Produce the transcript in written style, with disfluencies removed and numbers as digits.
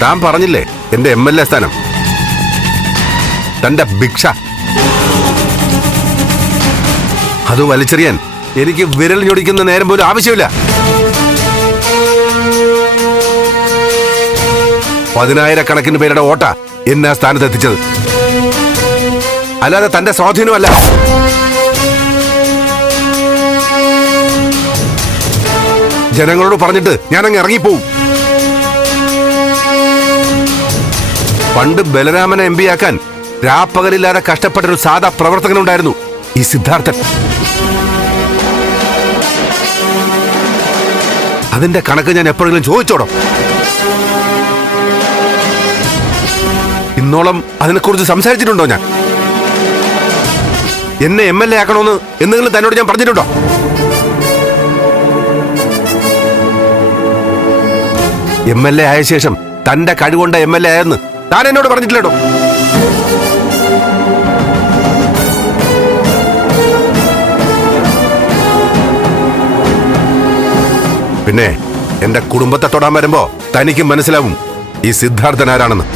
താൻ പറഞ്ഞില്ലേ എന്റെ MLA സ്ഥാനം, തന്റെ ഭിക്ഷ, അത് വലിച്ചെറിയാൻ എനിക്ക് വിരൽ ഞൊടിക്കുന്ന നേരം പോലും ആവശ്യമില്ല. 10,000 പേരുടെ വോട്ട എന്നെ ആ സ്ഥാനത്ത് എത്തിച്ചത്, അല്ലാതെ തന്റെ സ്വാധീനമല്ല. ജനങ്ങളോട് പറഞ്ഞിട്ട് ഞാനങ്ങ് ഇറങ്ങിപ്പോവും. പണ്ട് ബലരാമനെ MP ആക്കാൻ രാപ്പകലില്ലാതെ കഷ്ടപ്പെട്ടൊരു സാധാ പ്രവർത്തകനുണ്ടായിരുന്നു, ഈ സിദ്ധാർത്ഥൻ. അതിന്റെ കണക്ക് ഞാൻ എപ്പോഴെങ്കിലും ചോദിച്ചോടോ? ഇന്നോളം അതിനെക്കുറിച്ച് സംസാരിച്ചിട്ടുണ്ടോ? ഞാൻ എന്നെ MLA ആക്കണമെന്ന് എന്തെങ്കിലും തന്നോട് ഞാൻ പറഞ്ഞിട്ടുണ്ടോ? MLA ആയ ശേഷം തന്റെ കഴിവുണ്ട MLA ആയെന്ന് താൻ എന്നോട് പറഞ്ഞിട്ടില്ലേടോ? പിന്നെ എന്റെ കുടുംബത്തെ തൊടാൻ വരുമ്പോ തനിക്ക് മനസ്സിലാവും ഈ സിദ്ധാർത്ഥൻ ആരാണെന്ന്.